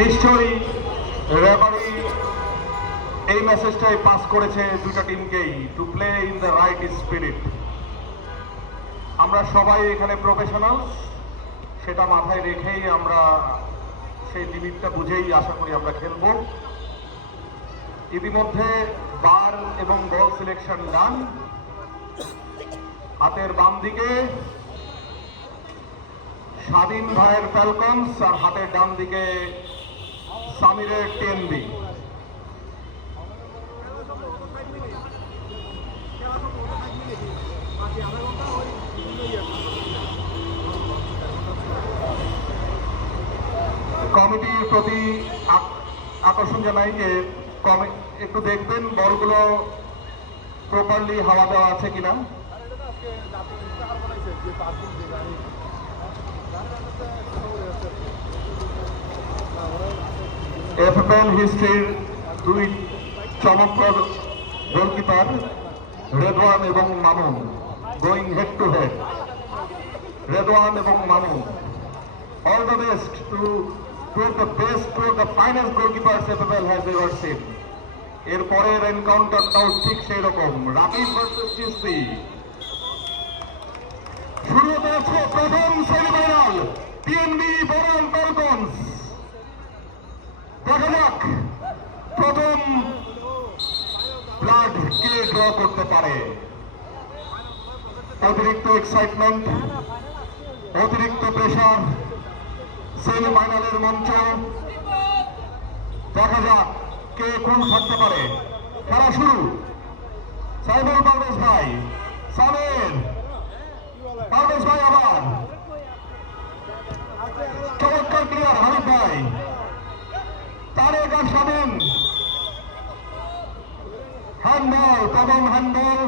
নিশ্চয়ই রেফারি এই মেসেজটাই পাস করেছে দুইটা টিমকেই, to play in the right spirit. আমরা সবাই এখানে প্রফেশনালস, সেটা মাথায় রেখেই আমরা সেই লিমিটটা বুঝেই আশা করি আমরা খেলব। ইতিমধ্যে বার এবং বল সিলেকশন ডান। হাতের বাম দিকে স্বাধীন ভাইয়ের ফ্যালকনস আর হাতের ডান দিকে সামিরের টিএনবি। কমিটির প্রতি আকর্ষণ জানাই যে একটু দেখবেন বলগুলো প্রপারলি হাওয়া দেওয়া আছে কিনা। এফএফএল হিস্ট্রির দুই চমকপ্রদ গোলকিপার রেদওয়ান এবং Mamun going head to head. Redwan এবং Mamun, all the best to the best, to the finest goalkeepers FFL has ever seen. এরপরের এনকাউন্টারটাও ঠিক সেই রকম, রাকিব ভার্সেস চিস্তি। শুরু হতে যাচ্ছে প্রথম সেমিফাইনাল, টিএনবি বনাম ফ্যালকনস। দেখা যাক প্রথম ব্লাড কে ড্র করতে পারে। অতিরিক্ত এক্সাইটমেন্ট, অতিরিক্ত প্রেশার, সেমিফাইনালের মঞ্চ। দেখা যাক কে কোন থাকতে পারে। খেলা শুরু। সাইবুল পারভেজ ভাই, সামির পারভেজ ভাই, আবার চমৎকার ক্লিয়ার হাবিব ভাই, তারেক আর স্বাধীন। হ্যান্ডবল, প্রথম হ্যান্ডবল,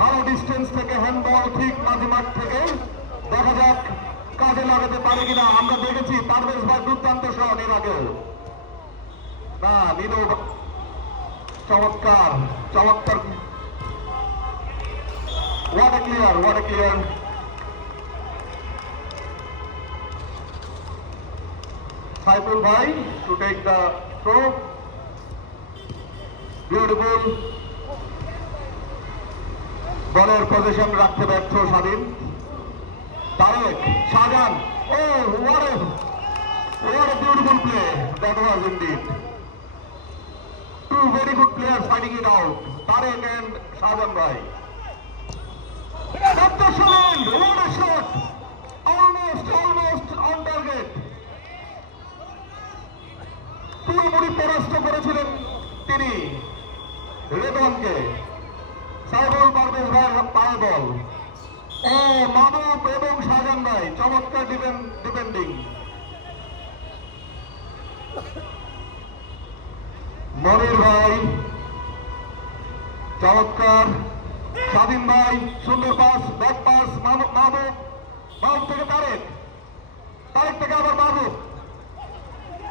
ভালো ডিস্টেন্স থেকে হ্যান্ডবল, ঠিক মাঝে মাঠ থেকে। দেখা যাক কাজে লাগাতে পারে কিনা। আমরা দেখেছি পারভেজ ভাই দুর্দান্ত শট এর আগেও। না নিল, চমৎকার চমৎকার, what a clear, what a clear. Saiful ভাই to take the throw, beautiful. বলের পজিশন রাখতে ব্যর্থ স্বাধীন। তারেক, শাহজাহান, ও what a beautiful play that was indeed. Two very good players fighting it out, Tarek and Shahjahan bhai. Dr. Shalin, what a shot, almost on target. পুরোপুরি পরাস্ত করেছিলেন তিনি রেদওয়ানকে। সাইবুল পারভেজ ভাইয়ের পায়ে বল। ও মাহবুব এবং শাহজাহান ভাই চমৎকার ডিফেন্ডিং। মনির ভাই চমৎকার, স্বাধীন ভাই সুন্দর পাস, ব্যাক পাস, মাহবুব থেকে তারেক, তারেক থেকে আবার মাহবুব,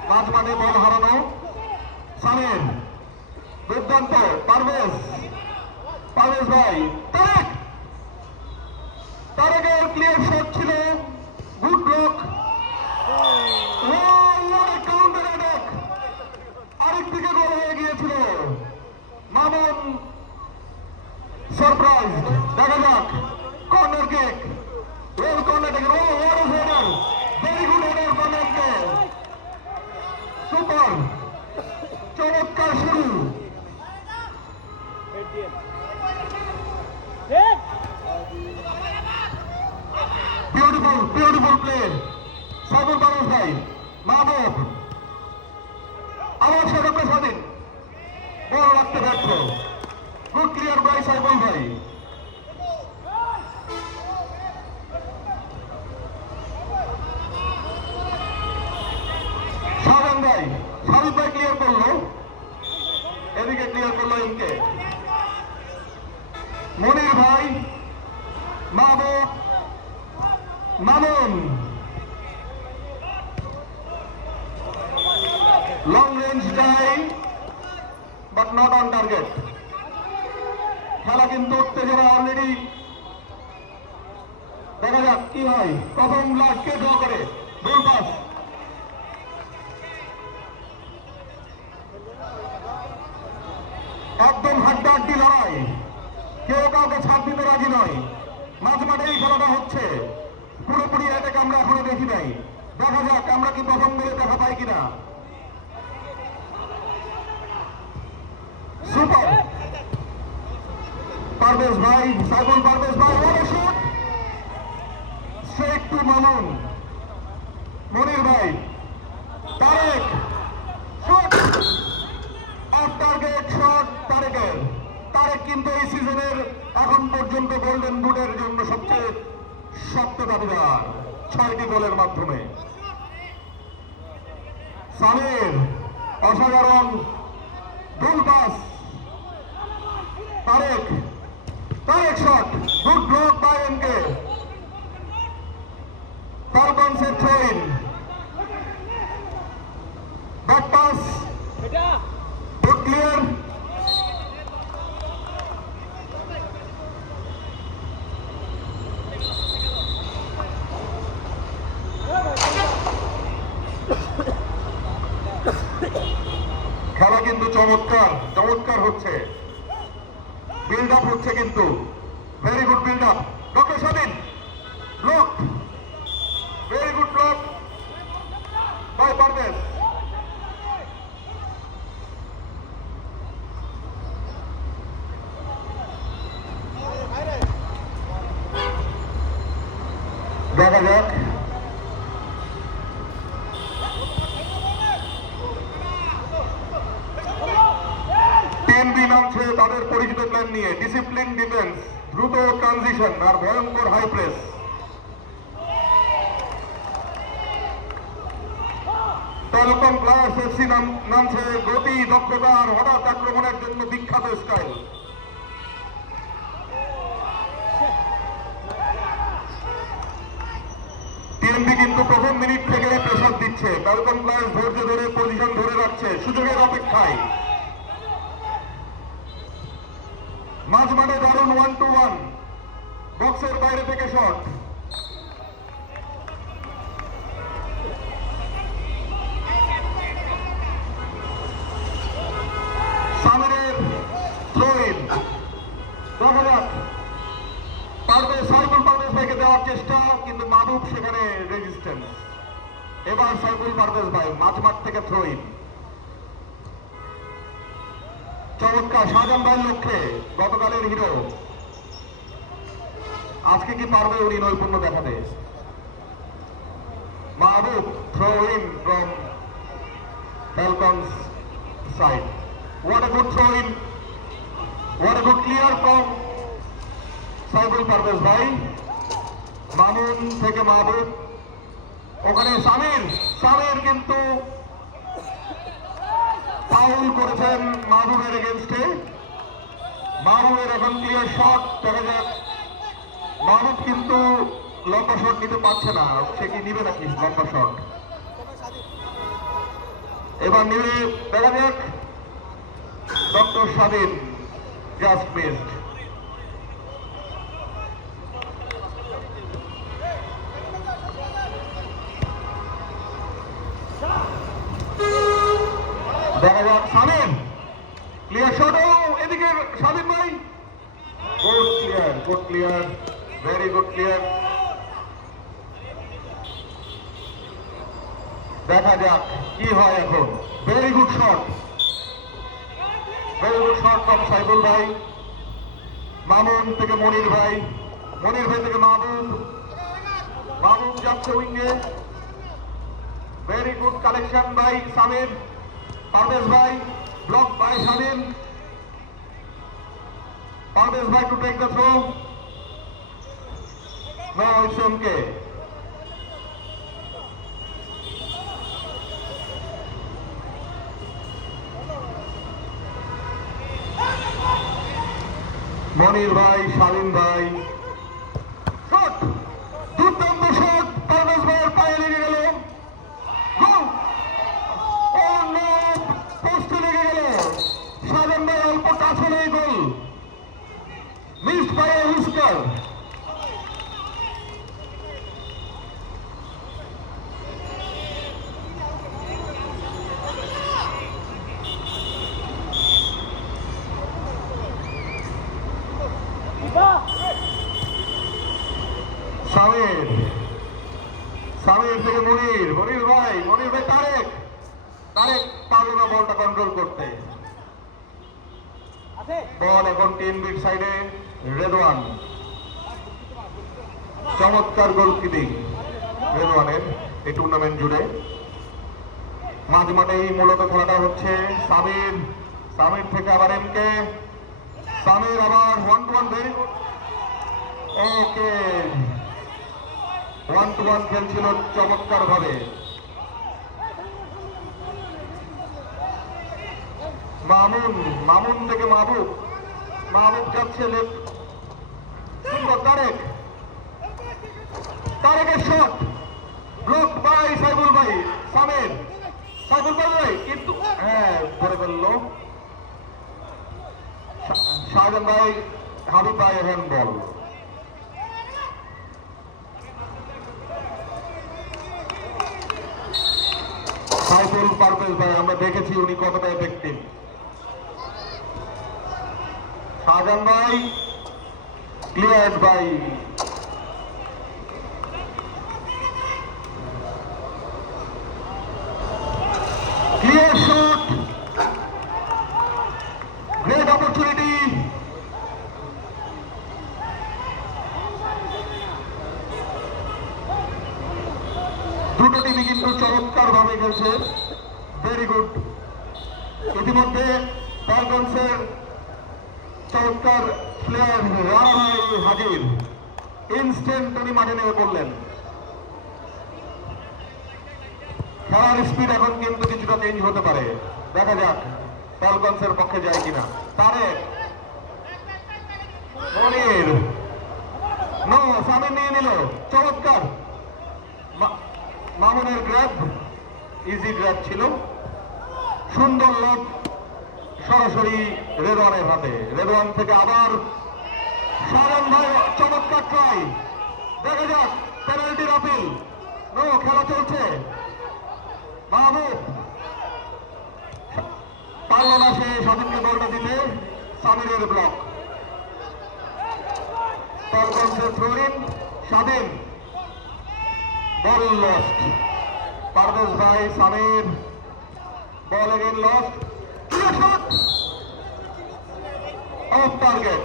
মাঝ মাঠে বল হারানো। সামির, দুর্দান্ত, পারভেজ ভাই, তারেক, তারেকের ক্লিয়ার শট ছিল, গুড ব্লক। কাউন্টার অ্যাটাক, আরেক দিকে গোল হয়ে গিয়েছিল। মামুন সারপ্রাইজ। দেখা যাক corner kick, goal corner kick. Oh what a header, very good header corner kick, super, চমৎকার শুরু। বিউটিফুল প্লে, সাইবুল পারভেজ ভাই, মাহবুব, আবার সেরকম স্বাধীন, বল রাখতে ব্যর্থ। গুড ক্লিয়ার বাই সাইবুল ভাই। শাহজাহান ভাই, সাবিব ভাই ক্লিয়ার করলো, এদিকে ক্লিয়ার করলো এমকে। মনির ভাই, Mahbub, Mamun, long range try but not on target. খেলা কিন্তু উত্তেজনা অলরেডি। দেখা যাক কি হয়। প্রথম লাস্টকে ড্র করে গোল পাস। একদম হাড্ডাহাড্ডি লড়াই, কেউ কাউকে ছাড় দিতে রাজি নয়। মাঝ মাঠে এই খেলাটা হচ্ছে, পুরোপুরি এটাকে আমরা এখনো দেখি নাই। দেখা যাক আমরা কি প্রথম গোলে দেখা পাই কিনা। সুপার পারভেজ ভাই, সাইফুল পারভেজ ভাই, shot straight to Mamun, Monir ভাই, Tarek shot off target shot তারেকের। তারেক কিন্তু এই সিজনের এখন পর্যন্ত গোল্ডেন বুটের জন্য সবচেয়ে শক্ত দাবিদার, 6টি গোলের মাধ্যমে। সামির অসাধারণ goal pass, Tarek shot, good block by MK, ফালকনসের throw in, back pass, good clear, খেলা কিন্তু চমৎকার হচ্ছে, বিল্ড আপ হচ্ছে কিন্তু, very good build up. Doctor Swadhin block, very good block by Parvez. দেখা যাক টিএনবি নামছে তাদের পরিচিত প্ল্যান নিয়ে, ডিসিপ্লিন ডিফেন্স, দ্রুত ট্রানজিশন আর ভয়ঙ্কর high press. Telecom plus FC নামছে গতি, দক্ষতা আর হঠাৎ আক্রমণের জন্য বিখ্যাত স্টাইল। টিএনবি কিন্তু প্রথম মিনিট থেকেই প্রেসার দিচ্ছে, টেলিকম প্লাস ধৈর্য ধরে পজিশন ধরে রাখছে সুযোগের অপেক্ষায়। মাঝ মাঠে দারুণ 1-2-1, বক্সের বাইরে থেকে শট, সামিরের থ্রোইন। দেখা যাক সাইফুল পারভেজ ভাইকে দেওয়ার চেষ্টা, কিন্তু মাহবুব সেখানে রেজিস্ট্যান্স। এবার সাইফুল পারভেজ ভাই মাঝ মাঠ থেকে থ্রোইন, চমৎকার শাহজাহান ভাইয়ের লক্ষ্যে, গতকালের হিরো। আজকে কি পারবে উনি নৈপুণ্য দেখাতে? Mahbub throw in from Falcons side, what a good throw in, what a good clear from Saiful Parvez ভাই। মামুন থেকে মাহবুব, ওখানে সামির কিন্তু ফাউল করেছেন মাহবুবের এগেনস্টে। মাহবুবের এখন ক্লিয়ার শট, দেখা যাক। মাহবুব কিন্তু লম্বা শট নিতে পারছে না, সে কি নিবে নাকি লম্বা শট? এবার নিবে, দেখা যাক। ডক্টর স্বাধীন জাস্ট মিসড। দেখা যাক স্বাধীন ক্লিয়ার শট, এদিকে স্বাধীন ভাই, good clear, very good clear. দেখা যাক কি হয় এখন। Very good shot from Saiful ভাই। মামুন থেকে মনির ভাই, মনির ভাই থেকে মাহবুব যাচ্ছে উইঙ্গে। Very good collection by Samir Parvez ভাই, ব্লক বাই স্বাধীন। পারভেজ ভাই to take the throw, now it's MK. Monir ভাই, স্বাধীন ভাই, শট, দুর্দান্ত শট, পারভেজ ভাইয়ের পায়ে লেগে গেল, গোল, পোস্টে লেগে গেল। স্বাধীন ভাই অল্প টাচ হলেই goal, missed by a whisker. Samir Samir থেকে মনির ভাই তারেক পারল না বলটা কন্ট্রোল করতে। বল এখন টিএনবির সাইডে রেদওয়ান, চমৎকার গোলকিপিং রেদওয়ানের এই টুর্নামেন্ট জুড়ে। মাঝ মাঠেই মূলত খেলাটা হচ্ছে। সামির থেকে আবার এমকে, সামির আবার 1-1 ভেরি গুড। ওকে, 1-1 খেলছিল চমৎকার ভাবে। মামুন থেকে মাহবুব যাচ্ছে লেফট, সুন্দর তারেকের শট ব্লক বাই সাইফুল ভাই। সাইফুল ভাই কিন্তু হ্যাঁ ধরে ফেললো শাহজাহান ভাই, হাবিব ভাই হ্যান্ড বল। সাইফুল পারভেজ ভাই আমরা দেখেছি উনি কতটা এফেক্টিভ। শাহজাহান ভাই clear by clear shot, great opportunity. দুটো টিমই কিন্তু চমৎকার ভাবে খেলছে, ভেরি গুড। ইতিমধ্যে ফ্যালকনসের চমৎকার প্লেয়ার রানা ভাই হাজির, ইনস্ট্যান্ট উনি মাঠে নেমে পড়লেন। খেলার স্পিড এখন কিন্তু কিছুটা চেঞ্জ হতে পারে, দেখা যাক ফ্যালকনসের পক্ষে যায় কিনা। তারেক, মনির, নো সামির নিয়ে নিল, চমৎকার মামুনের গ্র্যাব, ইজি গ্র্যাব ছিল, সুন্দর লব সরাসরি রেদওয়ানের হাতে। রেদওয়ান থেকে আবার শাহজাহান ভাই, চমৎকার ট্রাই, দেখা যাক পেনাল্টির আপিল। নো, খেলা চলছে। মাহবুব পারল না সে স্বাধীনকে বলটা দিতে, সামিরের ব্লক। ফ্যালকনসের throw in, Swadhin ball lost. Parvez ভাই, Samir ball again lost, clear shot off target.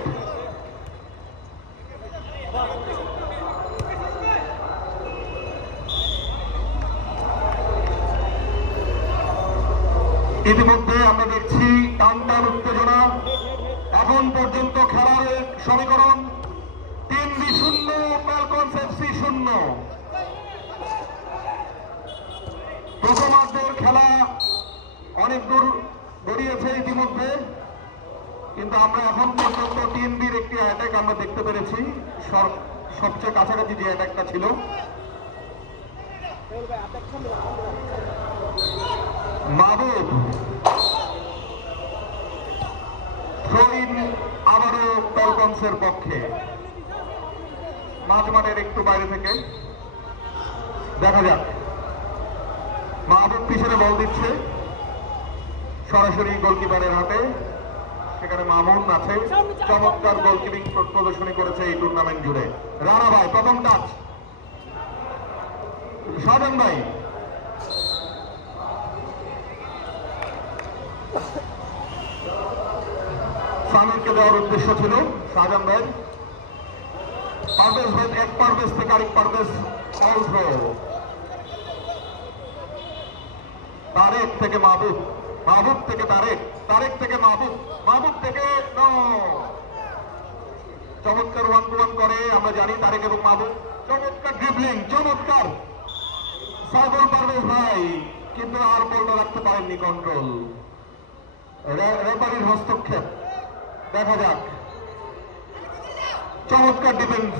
ইতিমধ্যে আমরা দেখছি টান উত্তেজনা। এখন পর্যন্ত খেলার সমীকরণ টিএনবি 0, ফ্যালকনস এফসি 0। প্রথমার্ধের খেলা অনেক দূর গড়িয়েছে ইতিমধ্যে, কিন্তু আমরা এখন পর্যন্ত টিএনবির একটি অ্যাটাক আমরা দেখতে পেরেছি, সবচেয়ে কাছাকাছি যে অ্যাটাকটা ছিল। মাহবুব থ্রো ইন আবারও ফ্যালকনসের পক্ষে, মাঝ মাঠের একটু বাইরে থেকে। দেখা যাক, মাহবুব পিছনে বল দিচ্ছে সরাসরি গোলকিপারের হাতে, সেখানে মামুন আছে। চমৎকার গোলকিপিং প্রদর্শনী করেছে এই টুর্নামেন্ট জুড়ে। রানা ভাই প্রথম টাচ, শাহজাহান ভাই সামিরকে দেওয়ার উদ্দেশ্য ছিল শাহজাহান ভাই। পারভেজ ভাই, এক পারভেজ থেকে আরেক পারভেজ অল থ্রো। তারেক থেকে মাহবুব থেকে তারেক থেকে মাহবুব থেকে চমৎকার 1-1 করে। আমরা জানি তারেক এবং মাহবুব, চমৎকার ড্রিবলিং, চমৎকার সাইফুল পারভেজ ভাই, কিন্তু আর বলটা রাখতে পারেননি কন্ট্রোল। রেফারির হস্তক্ষেপ, দেখা যাক। চমৎকার ডিফেন্স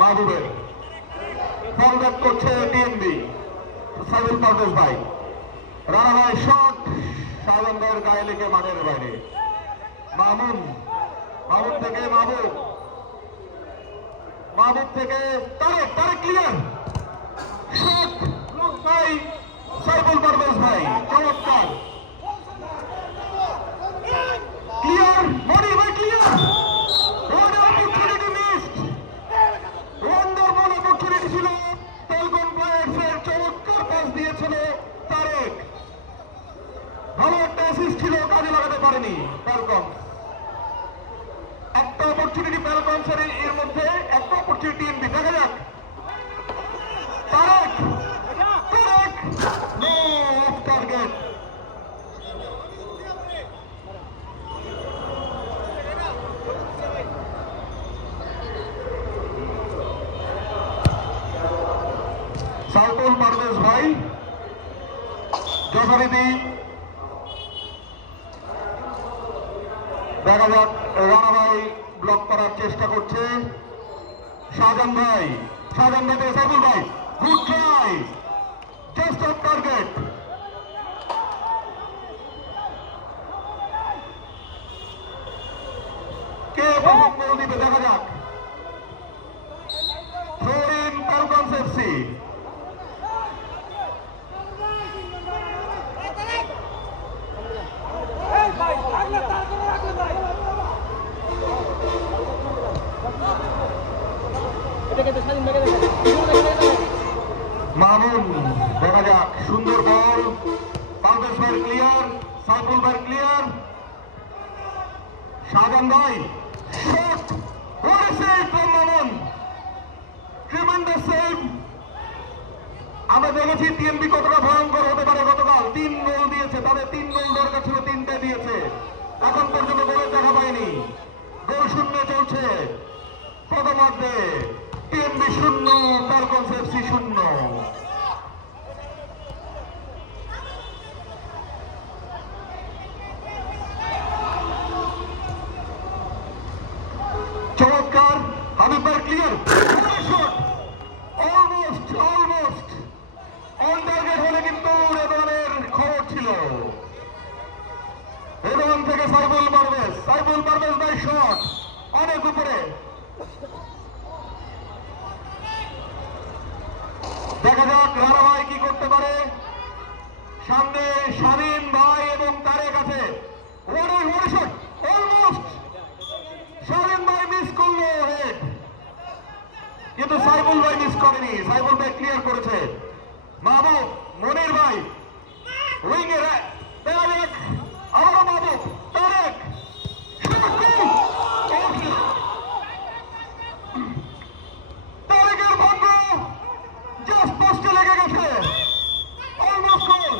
মাহবুবের, বল ব্যাক করছে টিএনবি, সাইফুল পারভেজ ভাই। রানা ভাই শট, শাহজাহান ভাইয়ের গায়ে লেগে মাঠের বাইরে। মামুন থেকে মাহবুব থেকে তারেক ক্লিয়ার শট, ভাই সাইফুল পারভেজ ভাই, চমৎকার ক্লিয়ার, মনির ভাই ক্লিয়ার, অপরচুনিটি ফ্যালকনসের এর মধ্যে, একটা অপরচুনিটি টিএনবি। দেখা যাক Tarek, Tarek no off target. সাউকুল পারভেজ ভাই যথারীতি দেখা যাক, রানা ভাই ব্লক করার চেষ্টা করছে। শাহজাহান ভাই, শাহজাহান ভাই থেকে সাইফুল ভাই, good try, just off target. কে প্রথম গোল দিবে দেখা যাক। Throw in Falcons FC. Mamun দেখা যাক, সুন্দর বল, পারভেজ ভাই ক্লিয়ার, সাইফুল ভাই ক্লিয়ার, শাহজাহান ভাই shot, what a save from Mamun, tremendous save. আমরা দেখেছি টিএনবি কতটা ভয়ঙ্কর হতে পারে। গতকাল 3 গোল দিয়েছে, তাদের 3 গোল দরকার ছিল, 3টে দিয়েছে, এখন পর্যন্ত গোলের দেখা পায়নি। গোল শূন্য চলছে প্রথমার্ধে, টিএনবি 0, ফ্যালকনস এফসি 0। চমৎকার, হাবিব ভাই clear, shot, almost almost on target হলে কিন্তু রেদওয়ানের খবর ছিল। রেদওয়ান থেকে সাইফুল পারভেজ, সাইফুল পারভেজ ভাই শট অনেক উপরে। দেখা যাক রানা ভাই কি করতে পারে। সামনে শামীম ভাই এবং তারেক আছে, শট অলমোস্ট, শামীম ভাই মিস করলো হেড, কিন্তু সাইফুল ভাই মিস করেনি, সাইফুল ভাই ক্লিয়ার করেছে। মাহবুব, মনির ভাই উইঙ্গে, তারেক, আবারও মাহবুব, তারেক, তারেকের ভঙ্গ জাস্ট পোস্টে লেগে গেছে, almost goal,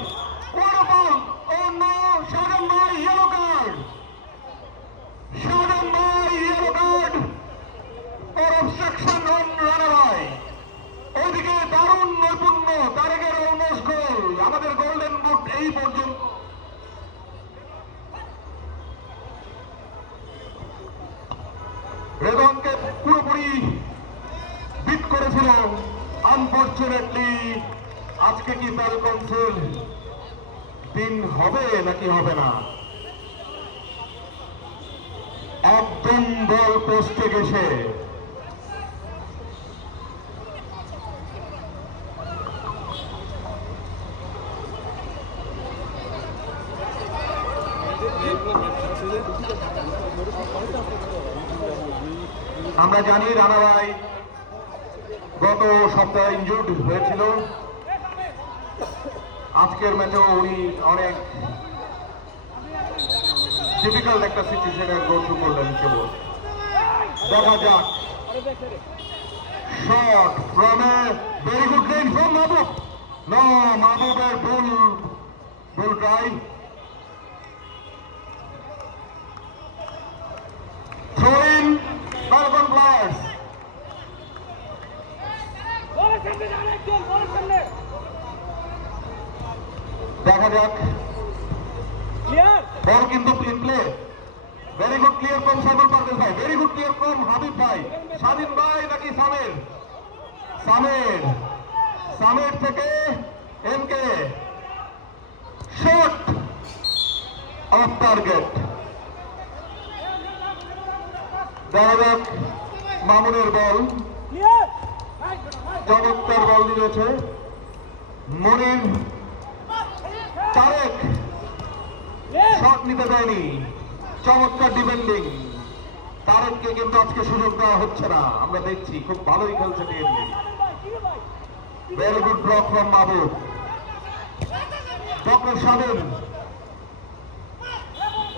what a ball, oh no, Shahjahan ভাই ইয়েলো কার্ড, শাহজাহান ভাই yellow card for obstruction on Rana ভাই। ওইদিকে দারুণ নৈপুণ্য, তারেকের অলমোস্ট গোল, আমাদের গোল্ডেন বুট এই পর্যন্ত। রেদওয়ানকে পুরোপুরি বিট করেছিল। আনফরচুনেটলি আজকে কি ফ্যালকনসের দিন হবে নাকি হবে না? একদম বল পোস্টে গেছে। আমরা জানি রানা ভাই গত সপ্তাহে ইনজুর্ড হয়েছিল, আজকের ম্যাচেও উনি অনেক ডিফিকাল্ট একটা সিচুয়েশনে গো থ্রু করলেন কেবল। দেখা যাক, shot from a very good range from Mahbub, no, মাহবুবের ভুল try. Throw in Falcon players. দেখা যাক, বল কিন্তু in play, very good clear from Saiful Parvez ভাই, very good clear from Habib ভাই, স্বাধীন ভাই নাকি সামের, সামের, সামের থেকে এমকে, শট অফ টার্গেট। দেখা যাক, মামুনের বল, চমৎকার বল দিয়েছে মনির, তারেক শট নিতে দেয়নি, চমৎকার ডিফেন্ডিং। তারেককে কিন্তু আজকে সুযোগ দেওয়া হচ্ছে না, আমরা দেখছি খুব ভালোই খেলছে TNB. Very good block from Mahbub, doctor স্বাধীন,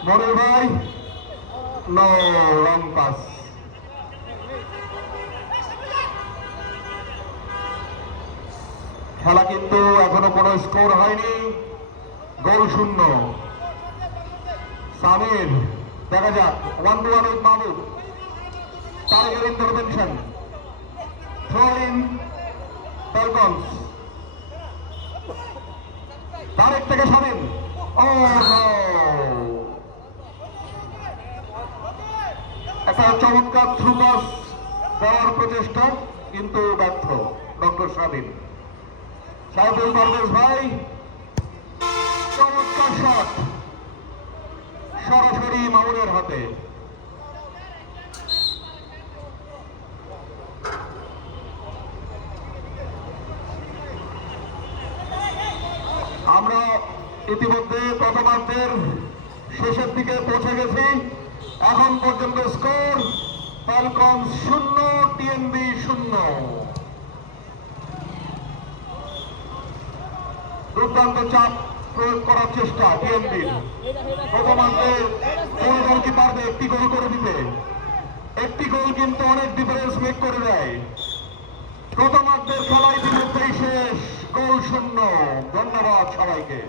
মনির ভাই, নো, রং পাস। খেলা কিন্তু এখনো কোনো স্কোর হয়নি, গোল শূন্য। সামির, দেখা যাক 1-1 উইথ মাহমুদ। তারেকের intervention, throw in Falcons. Tarek থেকে স্বাধীন, ও একটা চমৎকার থ্রু পাস দেওয়ার প্রচেষ্টা কিন্তু ব্যর্থ ডক্টর স্বাধীন। সাইফুল পারভেজ ভাই, চমৎকার শট সরাসরি মামুনের হাতে। আমরা ইতিমধ্যে প্রথমার্ধের শেষের দিকে পৌঁছে গেছি। এখন পর্যন্ত স্কোর ফ্যালকনস 0, টিএনবি 0। দুর্দান্ত চাপ প্রয়োগ করার চেষ্টা টিএনবির। প্রথমার্ধে কোন দল কি পারবে একটি গোল করে দিতে? একটি গোল কিন্তু অনেক ডিফারেন্স মেক করে দেয়। প্রথমার্ধের খেলা ইতিমধ্যেই শেষ, গোল শূন্য। ধন্যবাদ সবাইকে।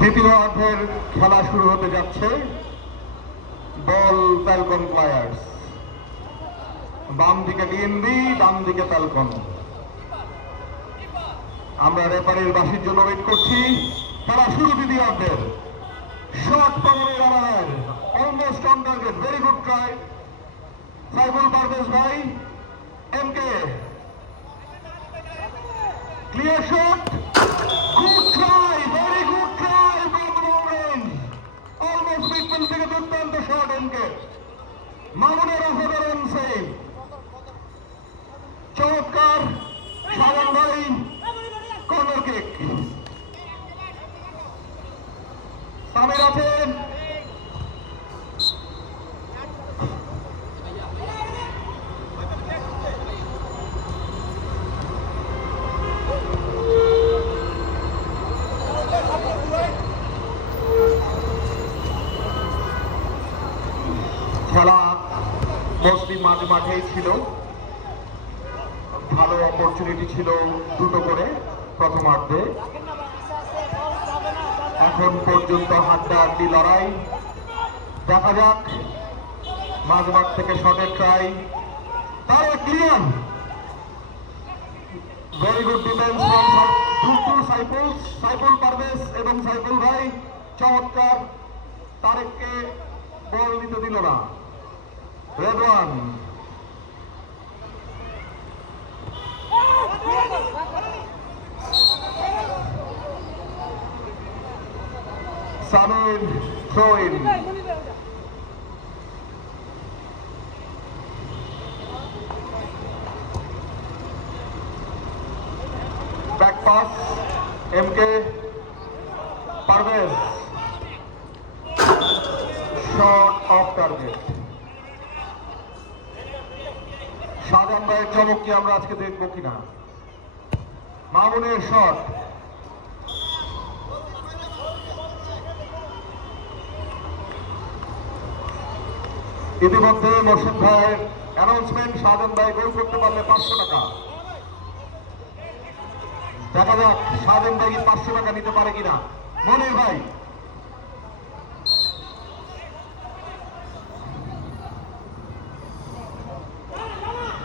দ্বিতীয় অর্ধের খেলা শুরু হতে যাচ্ছে। বল ফ্যালকন প্লেয়ার্স, বাম দিকে টিএনবি, ডান দিকে ফ্যালকন। আমরা রেফারির বাসির জন্য ওয়েট করছি। খেলা শুরু দ্বিতীয় অর্ধের। শট পাগলের রানার, almost on target, very good try Saiful Parvez ভাই। এমকে clear shot, good try, very good try from long range, almost midfield থেকে দুর্দান্ত শট এমকে। মামুনের অসাধারণ সেভ। সামির আছেন, খেলা মসলিম মাঠেই ছিল, ভালো অপরচুনিটি ছিল দুটো করে প্রথমার্ধে। এখন পর্যন্ত হাড্ডাহাড্ডি লড়াই, দেখা যাক। মাঝমাঠ থেকে শটের ট্রাই, তার clear, very good defence from Saiful Parvez এবং সাইফুল ভাই, চমৎকার। তারেককে বল নিতে দিল না Redwan. Samir throw in, back pass MK Parvez, shot off target. Shahjahan ভাইয়ের চমক কি আমরা আজকে দেখবো কিনা? মামুনের শট, ইতিমধ্যে মোর্শেদ ভাইয়ের অ্যানাউন্সমেন্ট, শাহজাহান ভাই গোল করতে পারলে 500 টাকা। দেখা যাক শাহজাহান ভাই কি 500 টাকা নিতে পারে কিনা। মনির ভাই,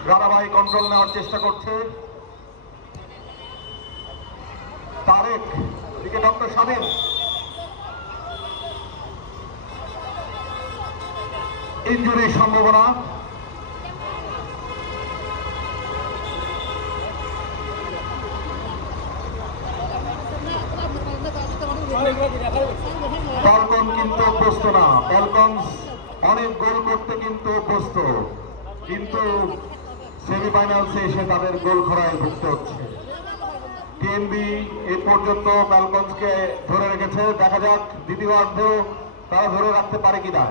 রানা ভাই কন্ট্রোল নেওয়ার চেষ্টা করছে। তারেক, দিকে ডক্টর শামীম, ইনজুরির সম্ভাবনা। ফ্যালকন কিন্তু অভ্যস্ত না, ফ্যালকন অনেক গোল করতে কিন্তু অভ্যস্ত, কিন্তু সেমিফাইনালসে এসে তাদের গোল খরায় ভুগতে হচ্ছে। টিএনবি এ পর্যন্ত ফ্যালকনসকে ধরে রেখেছে, দেখা যাক দ্বিতীয়ার্ধে তারা ধরে রাখতে পারে কিনা।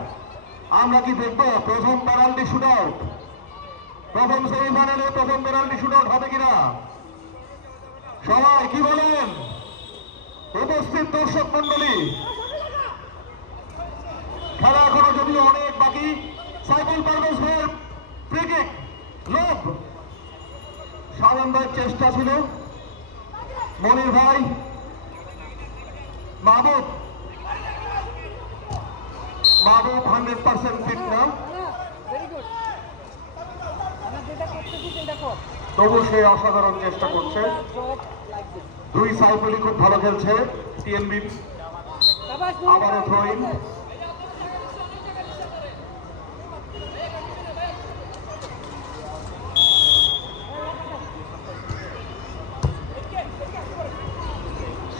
আমরা কি দেখবো প্রথম পেনাল্টি শুট আউট? প্রথম সেমিফাইনালে প্রথম পেনাল্টি শুট আউট হবে কিনা? সবাই কি বলেন? উপস্থিত দর্শক মন্ডলী, খেলা এখনো যদিও অনেক বাকি। সাইফুল পারভেজ ভাইয়ের ফ্রি কিক, লোভ, শাহজাহান ভাইয়ের চেষ্টা ছিল। মনির ভাই, মাহবুব 100% ফিট না, তবু সে অসাধারণ চেষ্টা করছে। দুই সাইফুলই খুব ভালো খেলছে। টিএনবি আবারও থ্রোইন,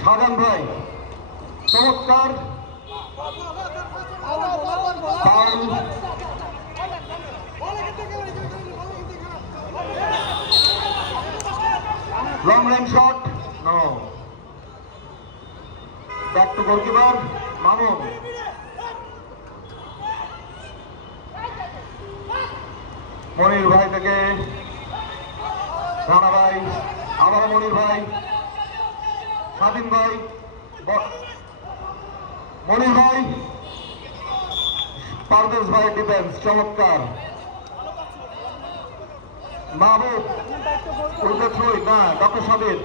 শাহজাহান ভাই চমৎকার foul, long range shot, no, back to goalkeeper Mamun. Monir ভাই থেকে রানা ভাই, আবার মনির ভাই, স্বাধীন ভাই, মনির ভাই, পারভেজ ভাই ডিফেন্স চমৎকার। মাহবুব উল্টে throw in, doctor Sabir,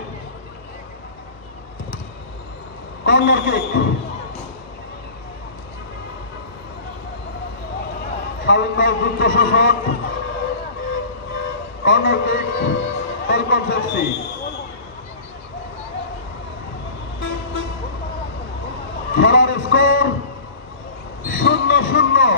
corner kick, Shahrukh ভাই দুর্দশ shot, corner kick, Falcons FC. খেলার স্কোর 0-0।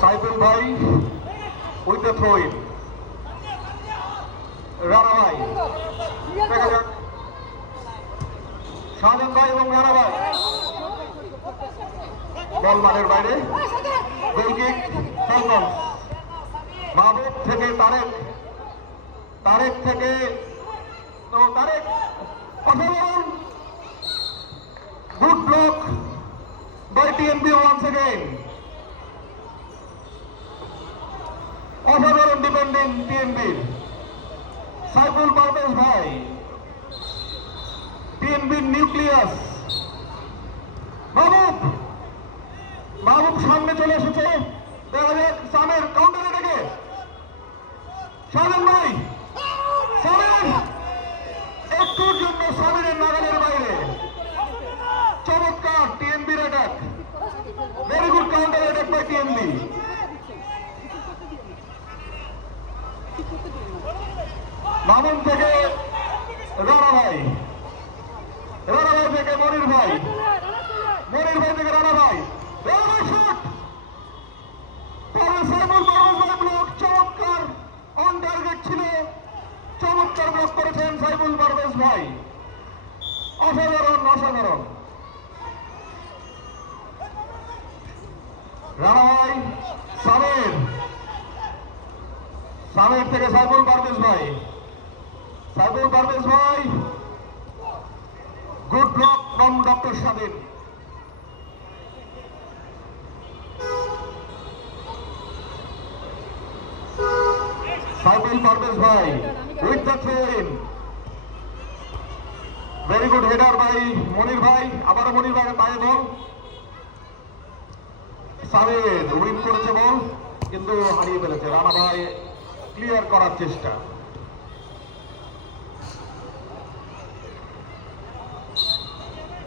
সাইফুল ভাই with the throw in, Rana ভাই, দেখা যাক শাহজাহান ভাই এবং রানা ভাই বল মাঠের বাইরে গোলকিক ফলকন মাহবুব থেকে তারেক থেকে তারেক অসাধারণ good block by TNB once again অসাধারণ ডিফেন্ডিং টিএনবির সাইফুল পারভেজ ভাই টিএনবির নিউক্লিয়াস মাহবুব সামনে চলে এসেছে দেখা যাক সামের কাউন্টারে ডেকে শাহজাহান ভাই সামের একটুর জন্য সামেরের নাগালের বাইরে চমৎকার টিএনবির attack very good counter attack by TNB Mamun থেকে রানা ভাই থেকে মনির ভাই থেকে রানা ভাই চমৎকার অন টার্গেট ছিল চমৎকার ব্লক করেছেন সাইফুল পারভেজ ভাই অসাধারণ রানা ভাই সামের থেকে সাইফুল পারভেজ ভাই গুড ব্লক ফ্রম ডক্টর স্বাধীন সাইফুল পারভেজ ভাই with the throw in very good header by Monir ভাই আবারও মনির ভাই পায়ে বল সামির উইন করেছে বল কিন্তু হারিয়ে ফেলেছে রানা ভাই ক্লিয়ার করার চেষ্টা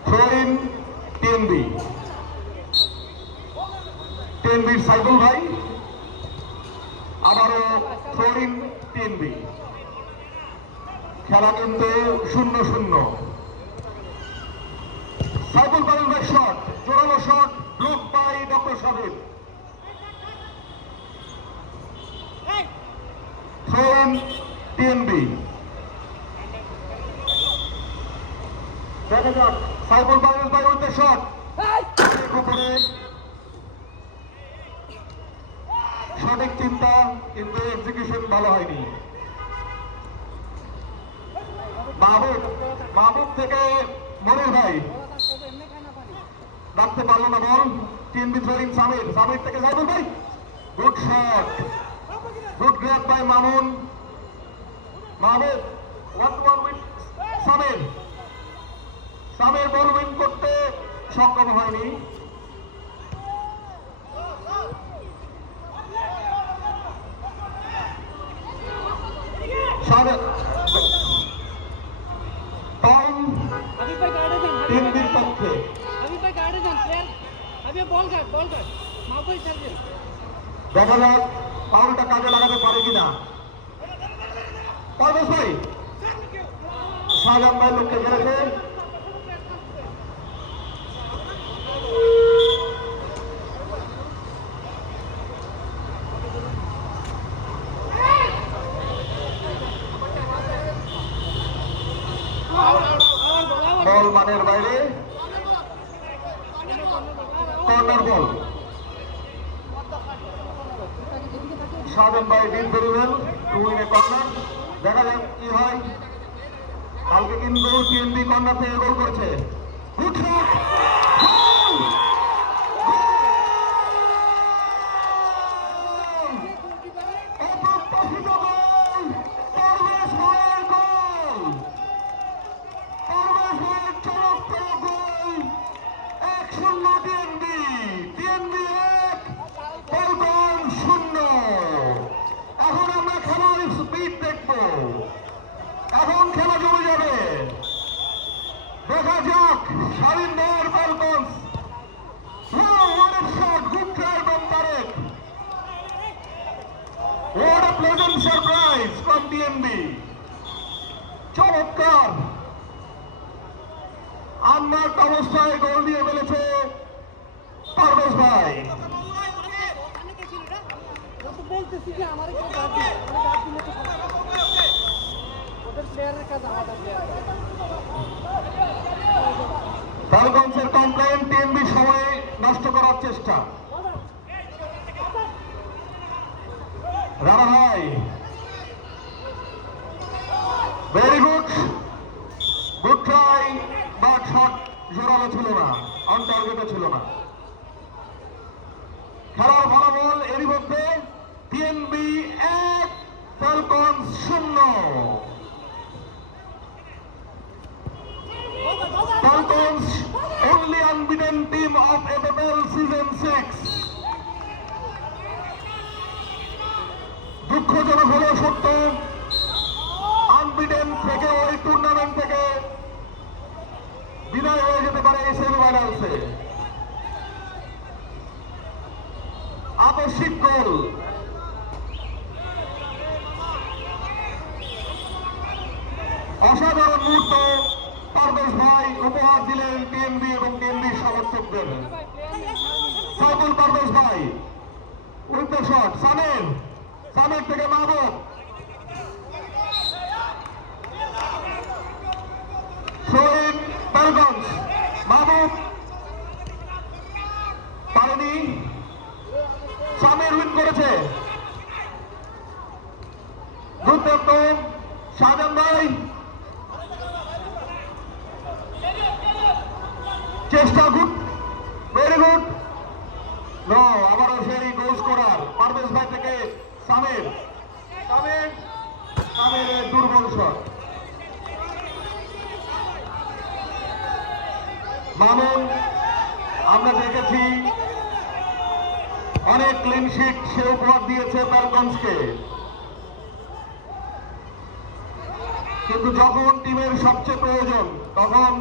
থ্রো ইন টিএনবির সাইফুল ভাই আবারও থ্রো ইন টিএনবি খেলা কিন্তু 0-0 সাইফুল পারভেজ ভাই শট জোরালো shot block by doctor Sabir throw in TNB দেখা যাক সাইফুল পারভেজ ভাই উইথ দ্য শট উপরে সঠিক চিন্তা কিন্তু এক্সিকিউশন ভালো হয়নি মাহবুব থেকে মনির ভাই রাখতে পারলো না বল টিএনবি থ্রোইং সামির থেকে সাইফুল ভাই good shot good grab by Mamun Mahbub 1-1 with Samir ball win করতে সক্ষম হয়নি টিএনবির পক্ষে দেখা যাক পাউলটা কাজে লাগাতে পারে কিনা পারভেজ ভাই শাহজাহান ভাই লোককে খেলেছে বল মানের বাইরে কর্নার বল শাহজাহান ভাই deal very well to win a corner দেখা যাক কি হয় কালকে কিন্তু টিএনবি কর্নার থেকে গোল করেছে গুড শট এখন খেলা জমে যাবে দেখা যাক শালিন্দার Falcons what a shot good try from Tarek what a pleasant surprise from TNB চমৎকার আনমার্কড অবস্থায় গোল দিয়ে ফেলেছে পারভেজ ভাই বলতেছি যে আমার একটা প্লেয়ারের কাজ আমাদের ফ্যালকনসের কমপ্লেন টিএমবি সময় নষ্ট করার চেষ্টা। রানা ভাই very good, good try, but shot জোরালো ছিল না, অন টার্গেটে ছিল না। খেলার ফলাফল এরই মধ্যে TMB 1, Falcons 0। Falcons, only unbeaten team of FFL season 6. দুঃখজনক হলেও সত্য, আনবিটেন থেকে ওই টুর্নামেন্ট থেকে বিদায় হয়ে যেতে পারে এই সেমিফাইনালসে। আকস্মিক গোল, অসাধারণ মুহূর্ত পারভেজ ভাই উপহার দিলেন টিএমবি এবং টিএমবির সমর্থকদের। সাইফুল পারভেজ ভাই উইথ দ্য শট, সামির থেকে মাহবুব, শহীদ ফ্যালকনস, মাহবুব পারেনি, সামির উইন করেছে, দুর্দান্ত শাহজাহান ভাই, চেষ্টা গুড, ভেরি গুড, নো, আবারও সেই গোল স্কোরার পারভেজ ভাই থেকে সামিরের দুর্বল শট। মামুন আমরা দেখেছি অনেক ক্লিন শিট সে উপহার দিয়েছে ফ্যালকনসকে, কিন্তু যখন টিমের সবচেয়ে প্রয়োজন তখন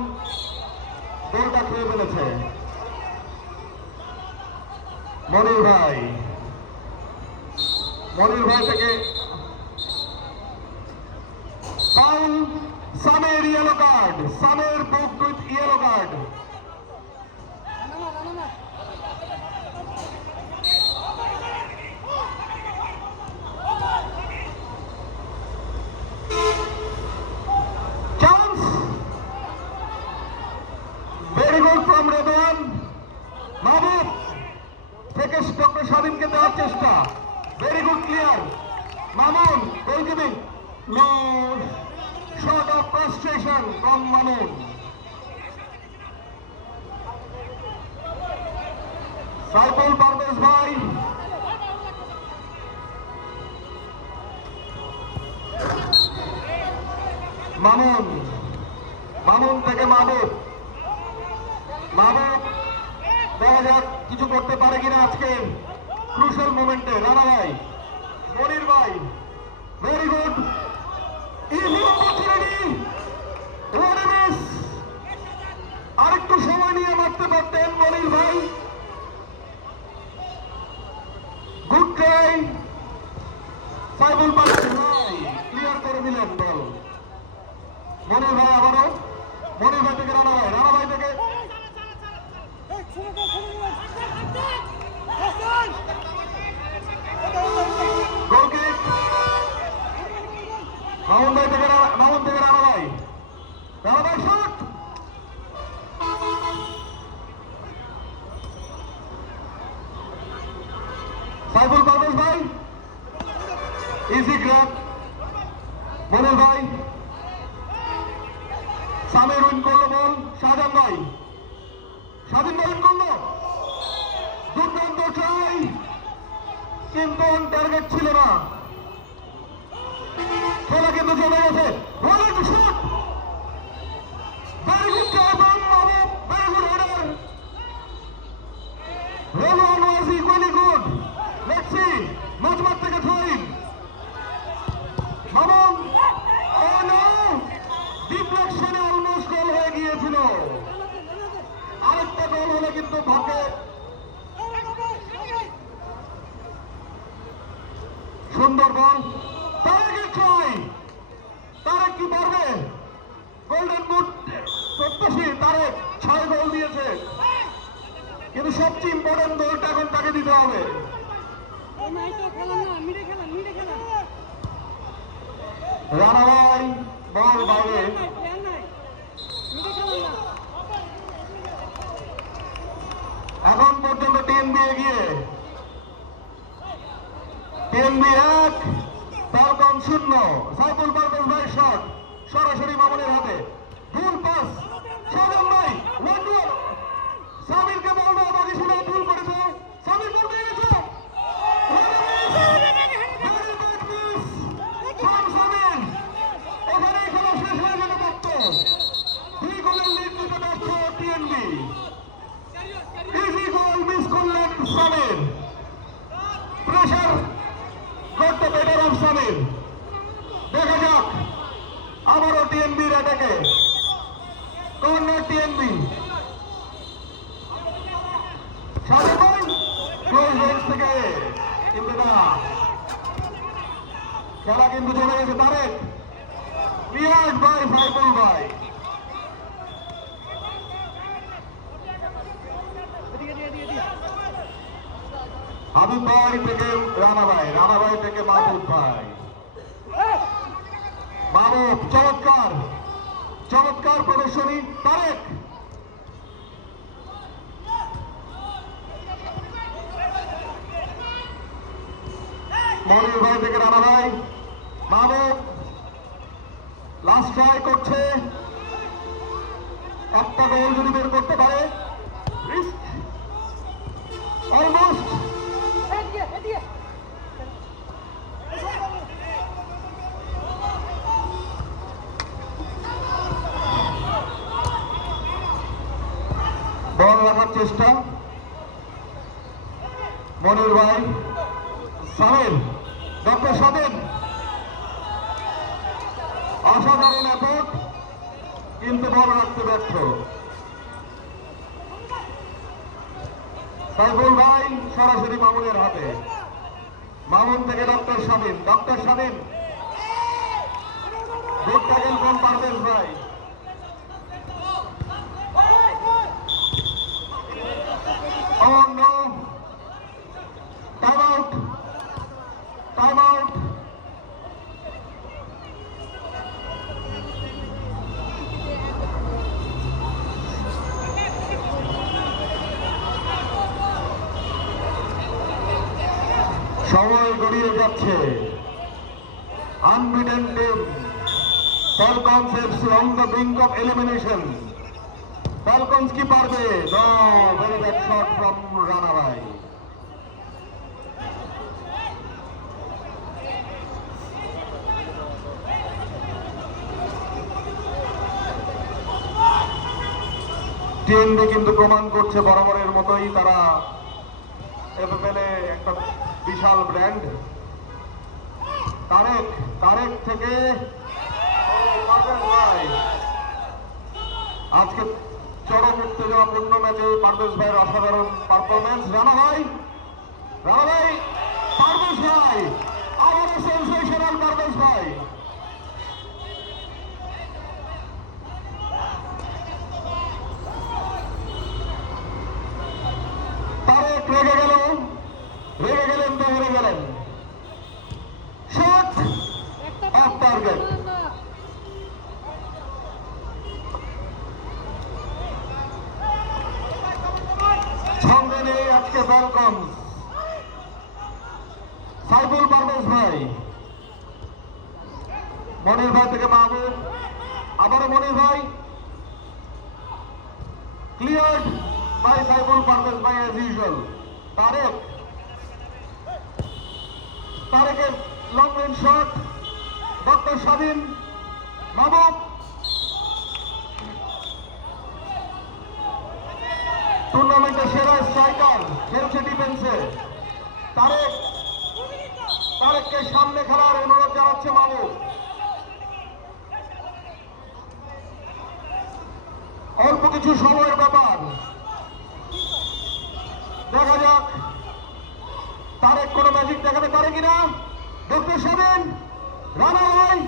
গোলটা খেয়ে ফেলেছে। মনির ভাই থেকে foul, Samer yellow card, Samer booked with yellow card. Chance, very good from Redwan, Mahbub থেকে ডক্টর স্বাধীনকে দেওয়ার চেষ্টা, ভেরি গুড ক্লিয়ার, মামুন গোলকিপিং, no, shot of frustration from Mamun. Saiful Parvez ভাই মামুন থেকে মাহবুব দেখা যাক কিছু করতে পারে কিনা আজকে ক্রুশাল মোমেন্টে। রানা ভাই, মনির ভাই, ভেরি গুড, ইজি অপরচুনিটি, আরেকটু সময় নিয়ে মারতে পারতেন মনির ভাই, গুড ট্রাই, সাইফুল পারভেজ ভাই ক্লিয়ার করে দিলেন বল। মনির ভাই আবারও, মনির ভাই থেকে রানা ভাই থেকে গোল কিক, মামুন থেকে রানা ভাই শট, সাইফুল পারভেজ ভাই ইজি গ্র্যাব, মনির ভাই, সামির উইন করলো বল, শাহজাহান ভাই, স্বাধীন উইন করলো, দুর্দান্ত ট্রাই, কিন্তু অন টার্গেট ছিল না, খেলা কিন্তু চলে গেছে, shot, very good try from Mahbub, very good header, Redwan was equally good, let's see, মাঝমাঠ থেকে থ্রোইন, মামুন, ও নো, ডিফ্লেকশনে অলমোস্ট গোল হয়ে গিয়েছিল, আরেকটা গোল হলে কিন্তু ভাগ্যে। সুন্দর বল, তারেকের ট্রাই, তারেক কি পারবে? গোল্ডেন বুট প্রত্যাশী তারেক 6 গোল দিয়েছে, কিন্তু সবচেয়ে ইম্পর্টেন্ট গোলটা এখন তাকে দিতে হবে। রানা ভাই বল বাইরে, টিএনবি 1 ফ্যালকন 0। সাইফুল পারভেজ ভাই শট সরাসরি মামুনের হাতে, ভুল পাস সাজান ভাই ওয়ান্ডার সামিরকে বল দাও, বাকি ছিল ভুল করেছে সামির, বল পেয়ে গেছে এখানেই খেলা শেষ হয়ে যেতে পারত। 2 গোলের লিড দিতে ব্যর্থ টিএনবি। ইজি গোল মিস করলেন সামির, প্রেশার করতে বেটার অফ সামির। দেখা যাক আবারও টিএনবির অ্যাটাকে, কর্নার টিএনবি সাথে বল ক্লোজ রেঞ্জ থেকে, কিন্তু না, খেলা কিন্তু চলে গেছে তারেক, ক্লিয়ার্ড বাই সাইফুল ভাই। হাবিব ভাই থেকে রানা ভাই, রানা ভাই থেকে মাহবুব ভাই, মাহবুব চমৎকার চমৎকার প্রদর্শনী তারেক, মনির ভাই থেকে রানা ভাই, মাহবুব লাস্ট ট্রাই করছে, একটা গোল যদি বের করতে পারে, অলমোস্ট বল রাখার চেষ্টা, মনির ভাই, সামির, ডক্টর সাদেন, অসাধারণ এফোর্ট, কিন্তু বল রাখতে ব্যর্থ সাইফুল ভাই, সরাসরি মামুনের হাতে, মামুন থেকে doctor Shamim, doctor Shamim, good tackle from Parvez ভাই, oh no, time out, time out, সময় গড়িয়ে যাচ্ছে, unbeaten team Falcons FC on the brink of elimination. Falcons কি পারবে? No, very bad shot from Rana ভাই। টিএনবি কিন্তু প্রমাণ করছে বরাবরের মতোই তারা এফএফএলে একটা বিশাল ব্র্যান্ড। তারেক, তারেক থেকে আজকে চরম উত্তেজনাপূর্ণ ম্যাচে পারভেজ ভাইয়ের অসাধারণ পারফরমেন্স। রানা ভাই, রানা ভাই, পারভেজ ভাই, আবারও সেন্সেশনাল পারভেজ ভাই। তারেক রেগে গেল, রেগে গেলেন তো হেরে গেলেন। Shot off target. ছন্দে নেই আজকে ফ্যালকনস। সাইফুল পারভেজ ভাই, মনির ভাই থেকে মাহবুব, আবারও মনির ভাই, ক্লিয়ার্ড বাই সাইফুল পারভেজ ভাই অ্যাজ ইউজুয়াল। তারেক, তারেকের লং রেঞ্জ শট, ডক্টর স্বাধীন, মাহবুব, টুর্নামেন্টের সেরা স্ট্রাইকার, খেলছে ডিফেন্সে। তারেক, তারেককে সামনে খেলার অনুরোধ জানাচ্ছে মাহবুব। অল্প কিছু সময়ের ব্যাপার, দেখা যাক তারেক কোনো ম্যাজিক দেখাতে পারে কিনা। ডক্টর সাবেন, রানা ভাই,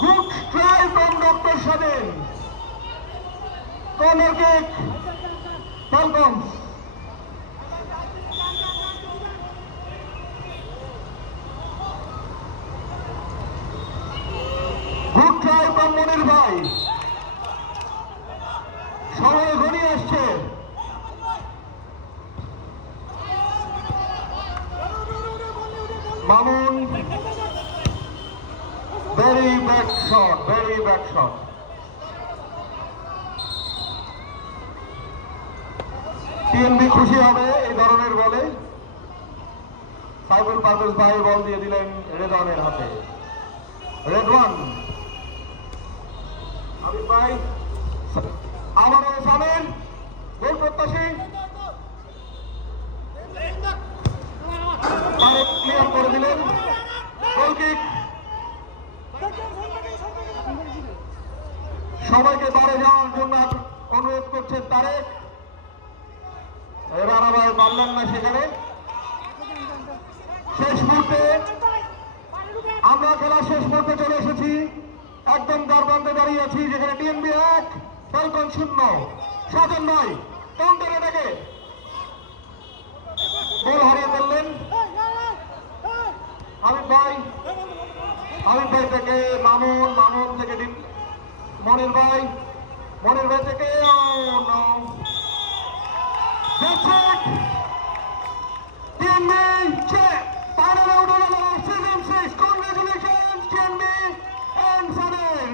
good try from doctor Saben. Corner kick, Falcons. Good try from Monir ভাই। সময় ঘনিয়ে আসছে, shot, very bad shot. TNB খুশি হবে এই ধরনের বলে। সাইফুল পারভেজ ভাই বল দিয়ে দিলেন রেদওয়ানের হাতে। রেদওয়ান, আবির ভাই আবারও সামিল গোল প্রত্যাশী, তারেক ক্লিয়ার করে দিলেন। গোল কিক। সবাইকে বাড়ে যাওয়ার জন্য অনুরোধ করছেন তারেক। এবার আবার পারলেন না সেখানে। শেষ মুহূর্তে আমরা খেলার শেষ মুহূর্তে চলে এসেছি। একদম দ্বারবন্ধে দাঁড়িয়ে আছি, যেখানে টিএনবি 1 ফ্যালকন 0। সাজন নয়, কাউন্টার এটাকে গোল হারিয়ে ফেললেন হাবিব ভাই। হাবিব ভাই থেকে মামুন, মামুন থেকে মনির ভাই, মনির ভাই থেকে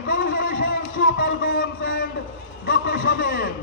Congratulations to Falcons and Dr. Shaden.